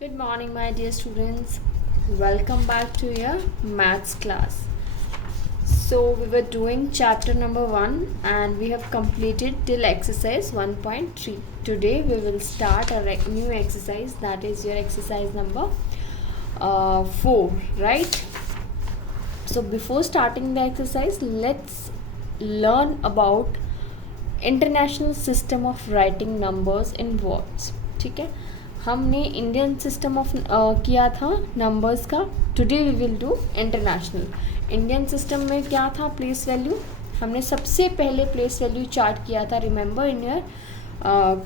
Good morning, my dear students. Welcome back to your maths class. So, we were doing chapter number 1 and we have completed till exercise 1.3. Today, we will start a new exercise, that is your exercise number 4, right? So, before starting the exercise, let's learn about international system of writing numbers in words. ठीक है, हमने Indian system of किया था numbers का. Today we will do international. Indian system में क्या था? Place value. हमने सबसे पहले प्लेस वैल्यू चार्ट किया था. Remember in your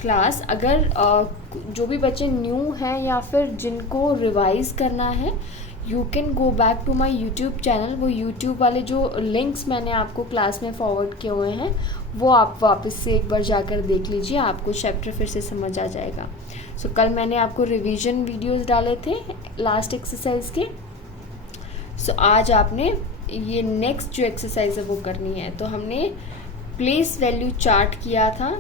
class. अगर जो भी बच्चे न्यू हैं या फिर जिनको रिवाइज करना है, you can go back to my YouTube channel. वो यूट्यूब वाले जो लिंक्स मैंने आपको क्लास में फॉरवर्ड किए हुए हैं वो आप वापस से एक बार जाकर देख लीजिए, आपको चैप्टर फिर से समझ आ जाएगा. सो कल मैंने आपको रिवीजन वीडियोस डाले थे लास्ट एक्सरसाइज के. सो आज आपने ये नेक्स्ट जो एक्सरसाइज है वो करनी है. तो हमने प्लेस वैल्यू चार्ट किया था.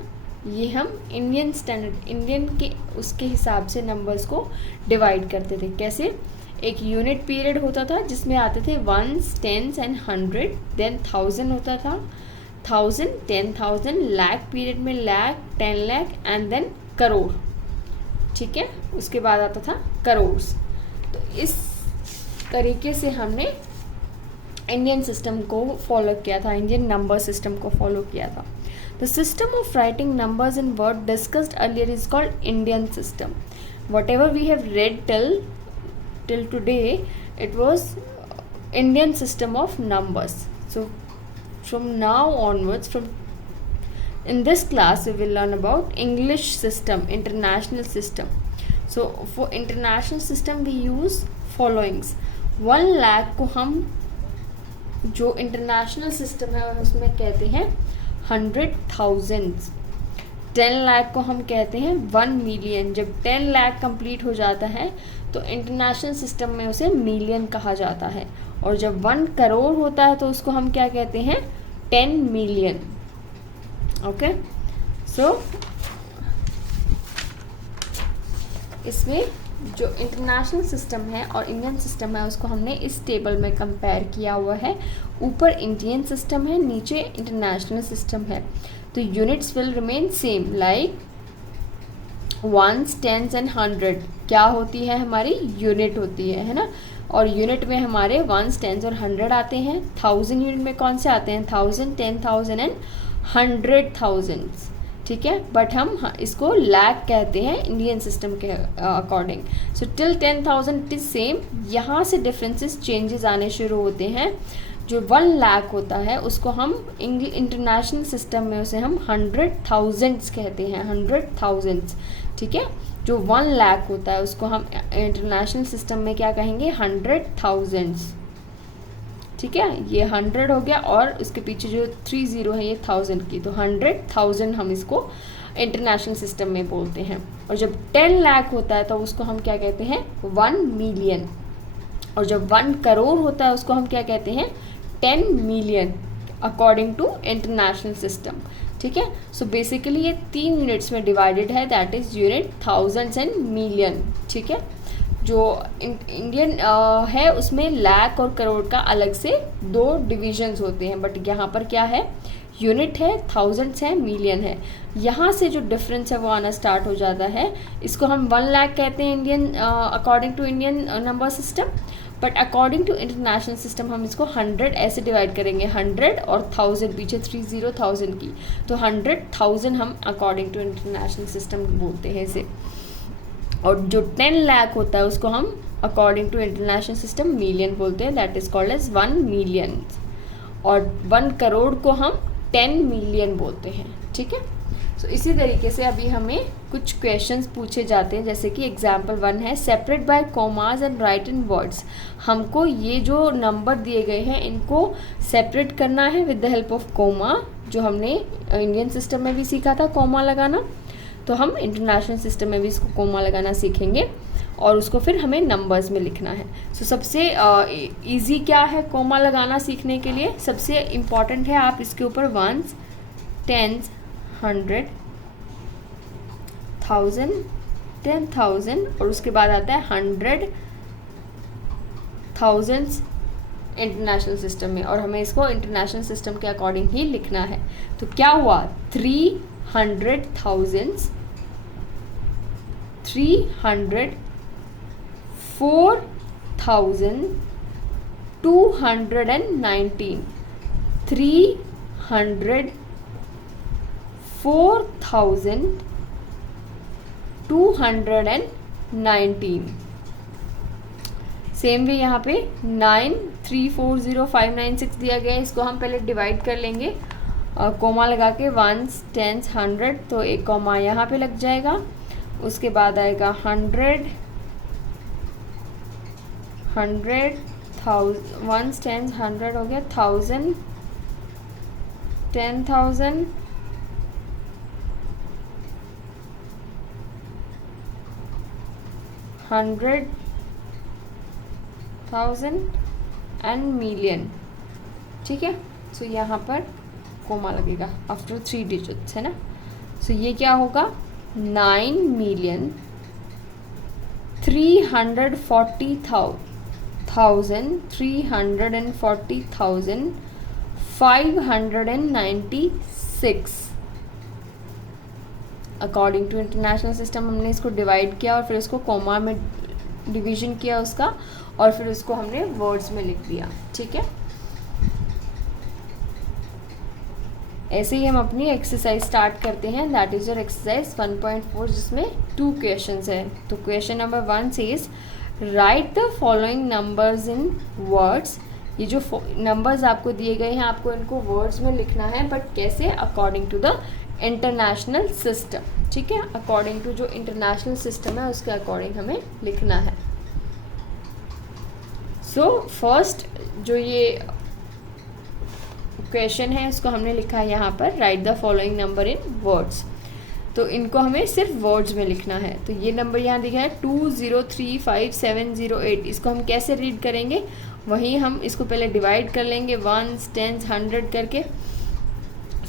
ये हम इंडियन स्टैंडर्ड इंडियन के उसके हिसाब से नंबर्स को डिवाइड करते थे. कैसे? एक यूनिट पीरियड होता था जिसमें आते थे वंस, टेंस एंड 100. देन 1000 होता था, 1000, 10,000. लाख पीरियड में लाख, 10 लाख एंड देन करोड़. ठीक है, उसके बाद आता था करोड़. तो इस तरीके से हमने इंडियन सिस्टम को फॉलो किया था, इंडियन नंबर सिस्टम को फॉलो किया था. The system of writing numbers in word discussed earlier is called Indian system. Whatever we have read till today, it was Indian system of numbers. So from now onwards, in this class we will learn about English system, international system. So for international system we use followings. 1 lakh को हम जो international system है उसमें कहते हैं 100,000. 10 लाख को हम कहते हैं 1 मिलियन. जब 10 लाख कंप्लीट हो जाता है तो इंटरनेशनल सिस्टम में उसे मिलियन कहा जाता है. और जब 1 करोड़ होता है तो उसको हम क्या कहते हैं? 10 मिलियन. ओके, सो इसमें जो इंटरनेशनल सिस्टम है और इंडियन सिस्टम है उसको हमने इस टेबल में कंपेयर किया हुआ है. ऊपर इंडियन सिस्टम है, नीचे इंटरनेशनल सिस्टम है. तो units will remain same like ones, tens and 100 क्या होती है? हमारी यूनिट होती है ना. और यूनिट में हमारे वंस, टेंस और 100 आते हैं. 1000 यूनिट में कौन से आते हैं? 1000, 10,000 एंड 100,000. ठीक है, बट हम इसको लाख कहते हैं इंडियन सिस्टम के according. So till 10,000 it is same. यहाँ से डिफरेंसेस, चेंजेस आने शुरू होते हैं. जो 1 लाख होता है उसको हम इंटरनेशनल सिस्टम में उसे हम 100,000 कहते हैं, 100,000. ठीक है, जो 1 लाख होता है उसको हम इंटरनेशनल सिस्टम में क्या कहेंगे? 100,000. ठीक है, ये 100 हो गया और उसके पीछे जो 30 है ये 1000 की. तो 100,000 हम इसको इंटरनेशनल सिस्टम में बोलते हैं. और जब 10 लाख होता है तो उसको हम क्या कहते हैं? 1 मिलियन. और जब 1 करोड़ होता है उसको हम क्या कहते हैं? 10 million according to international system. ठीक है, सो बेसिकली ये 3 यूनिट्स में डिवाइडेड है, that is unit, thousands and million. ठीक है, जो इंडियन है उसमें लाख और करोड़ का अलग से 2 डिविजन्स होते हैं. बट यहाँ पर क्या है? यूनिट है, थाउजेंड्स है, मिलियन है. यहाँ से जो डिफरेंस है वो आना स्टार्ट हो जाता है. इसको हम 1 लाख कहते हैं Indian according to Indian number system. But according to international system हम इसको 100 ऐसे डिवाइड करेंगे. 100 और 1000 पीछे 30,000 की. तो 100,000 हम अकॉर्डिंग टू इंटरनेशनल सिस्टम बोलते हैं इसे. और जो 10 लाख होता है उसको हम according to international system million बोलते हैं, that is called as 1 million. और 1 करोड़ को हम 10 मिलियन बोलते हैं. ठीक है, सो इसी तरीके से अभी हमें कुछ क्वेश्चंस पूछे जाते हैं. जैसे कि एग्जाम्पल 1 है, separate by commas and right in words. हमको ये जो नंबर दिए गए हैं इनको सेपरेट करना है with the help of comma. जो हमने इंडियन सिस्टम में भी सीखा था कोमा लगाना, तो हम इंटरनेशनल सिस्टम में भी इसको कोमा लगाना सीखेंगे और उसको फिर हमें नंबर्स में लिखना है. सो सबसे इजी क्या है कोमा लगाना सीखने के लिए? सबसे इम्पॉर्टेंट है आप इसके ऊपर वंस, टेंस, 100, 1000 10,000 और उसके बाद आता है 100,000 इंटरनेशनल सिस्टम में, और हमें इसको इंटरनेशनल सिस्टम के अकॉर्डिंग ही लिखना है। तो क्या हुआ 300,000, 300, 4,219, 300, 4,219। सेम वे यहाँ पे 9,340,596 दिया गया है, इसको हम पहले डिवाइड कर लेंगे कोमा लगा के, 1s, 10s, 100, तो एक कोमा यहाँ पे लग जाएगा। उसके बाद आएगा 100, 100, 1s, 10s, 100 हो गया, 1000, 10,000, 100,000 एंड मिलियन। ठीक है, सो यहाँ पर कोमा लगेगा आफ्टर 3 डिजिट्स, है ना। सो ये क्या होगा 9,340,596 अकॉर्डिंग टू इंटरनेशनल सिस्टम। हमने इसको डिवाइड किया और फिर उसको कोमा में डिवीजन किया उसका, और फिर उसको हमने वर्ड्स में लिख दिया। ठीक है, ऐसे ही हम अपनी एक्सरसाइज स्टार्ट करते हैं। दैट इज योर एक्सरसाइज 1.4 जिसमें 2 क्वेश्चंस है। तो question number 1 says right the following numbers in words. ये जो नंबर्स आपको दिए गए हैं आपको इनको वर्ड्स में लिखना है, बट कैसे, according to the international system. ठीक है, अकॉर्डिंग टू जो इंटरनेशनल सिस्टम है उसके अकॉर्डिंग हमें लिखना है। सो फर्स्ट जो ये क्वेश्चन है उसको हमने लिखा है यहाँ पर, right the following number in words. तो इनको हमें सिर्फ वर्ड्स में लिखना है। तो ये नंबर यहाँ दिखा है 2035,708, इसको हम कैसे रीड करेंगे, वहीं हम इसको पहले डिवाइड कर लेंगे 1s, 10s, 100 करके,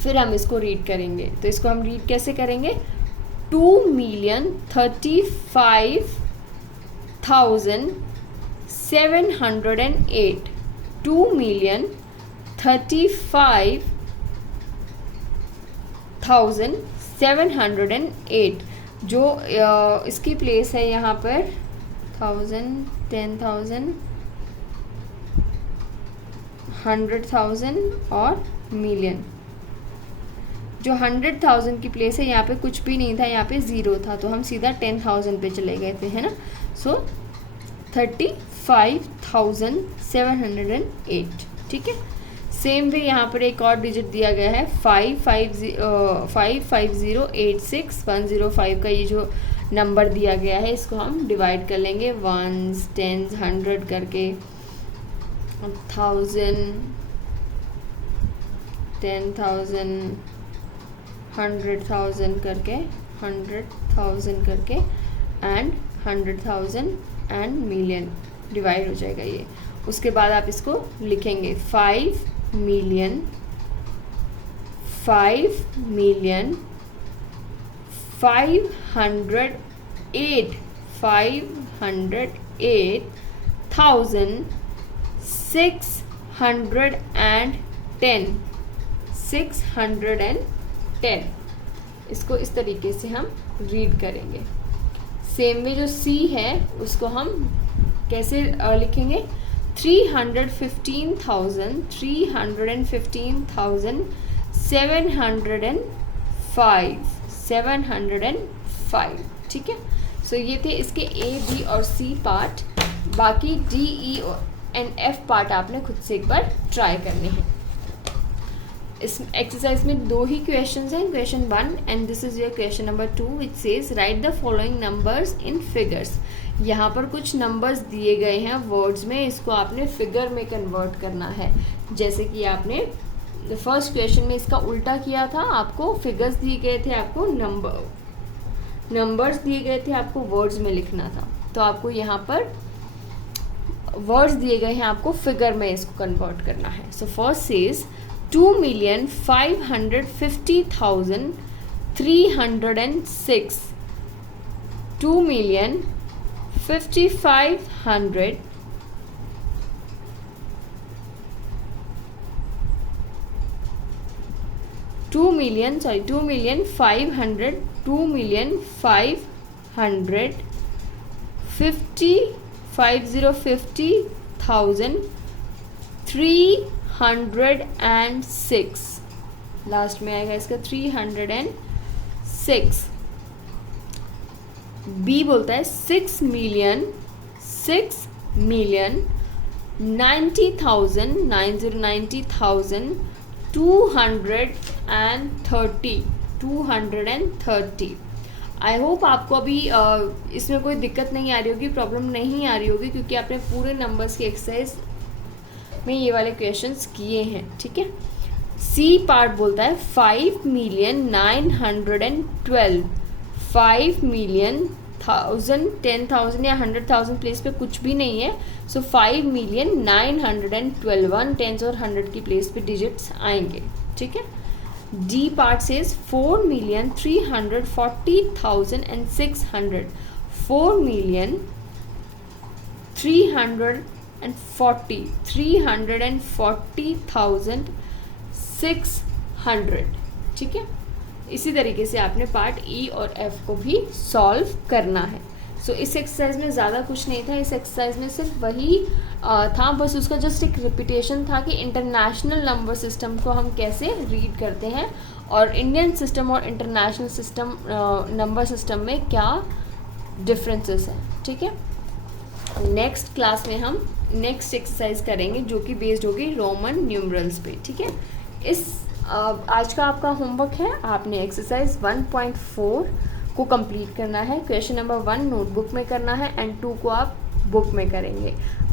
फिर हम इसको रीड करेंगे। तो इसको हम रीड कैसे करेंगे 2,35,708, 2,35,708। जो इसकी प्लेस है यहाँ पर 1000, 10,000, 100,000 और मिलियन। जो 100,000 की प्लेस है यहाँ पे कुछ भी नहीं था, यहाँ पे 0 था, तो हम सीधा 10,000 पे चले गए थे, है ना। सो 35,708। ठीक है, सेम वे यहाँ पर एक और डिजिट दिया गया है 55086,105 का ये जो नंबर दिया गया है इसको हम डिवाइड कर लेंगे 1s, 10s, 100 करके, 1000, 10,000, 100,000 करके, 100,000 करके एंड 100,000 एंड मिलियन डिवाइड हो जाएगा ये। उसके बाद आप इसको लिखेंगे 5,000,000, 5,000,000, 508, 508,610, 610। इसको इस तरीके से हम रीड करेंगे। सेम में जो C है उसको हम कैसे लिखेंगे 315,315,705। ठीक है, सो ये थे इसके A, B और C पार्ट। बाकी D, E and F part आपने खुद से एक बार ट्राई करने हैं। इस एक्सरसाइज में 2 ही क्वेश्चंस हैं, question 1 and this is your question number 2 which says right the following numbers in figures. यहाँ पर कुछ नंबर्स दिए गए हैं वर्ड्स में, इसको आपने फिगर में कन्वर्ट करना है। जैसे कि आपने फर्स्ट क्वेश्चन में इसका उल्टा किया था, आपको फिगर्स दिए गए थे, आपको नंबर्स दिए गए थे, आपको वर्ड्स में लिखना था। तो आपको यहाँ पर वर्ड्स दिए गए हैं, आपको फिगर में इसको कन्वर्ट करना है। सो फर्स्ट सेज 2,550,306, 2,55,000 306, लास्ट में आएगा इसका 306. बी बोलता है 6,90,230. आई होप आपको अभी इसमें कोई दिक्कत नहीं आ रही होगी, प्रॉब्लम नहीं आ रही होगी, क्योंकि आपने पूरे नंबर्स की एक्सरसाइज में ये वाले क्वेश्चंस किए हैं. ठीक है. सी पार्ट बोलता है 5,912. 5,000,000, 10,000 या 100,000 प्लेस पे कुछ भी नहीं है. सो 5,912 1 10 और 100 की प्लेस पे डिजिट्स आएंगे. ठीक है. D part says 4,340,600. 4,340,600. ठीक है. इसी तरीके से आपने पार्ट ई और एफ को भी सॉल्व करना है. सो इस एक्सरसाइज में ज़्यादा कुछ नहीं था. इस एक्सरसाइज में सिर्फ वही था, बस उसका जस्ट एक रिपीटेशन था कि इंटरनेशनल नंबर सिस्टम को हम कैसे रीड करते हैं और इंडियन सिस्टम और इंटरनेशनल सिस्टम नंबर सिस्टम में क्या डिफरेंसेस हैं. ठीक है. नेक्स्ट क्लास में हम नेक्स्ट एक्सरसाइज करेंगे जो कि बेस्ड होगी रोमन न्यूमरल्स पे. ठीक है. इस आज का आपका होमवर्क है, आपने एक्सरसाइज 1.4 को कंप्लीट करना है. क्वेश्चन नंबर 1 नोटबुक में करना है एंड 2 को आप बुक में करेंगे.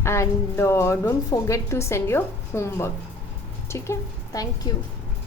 And don't forget to send your homework. ठीक है. Thank you.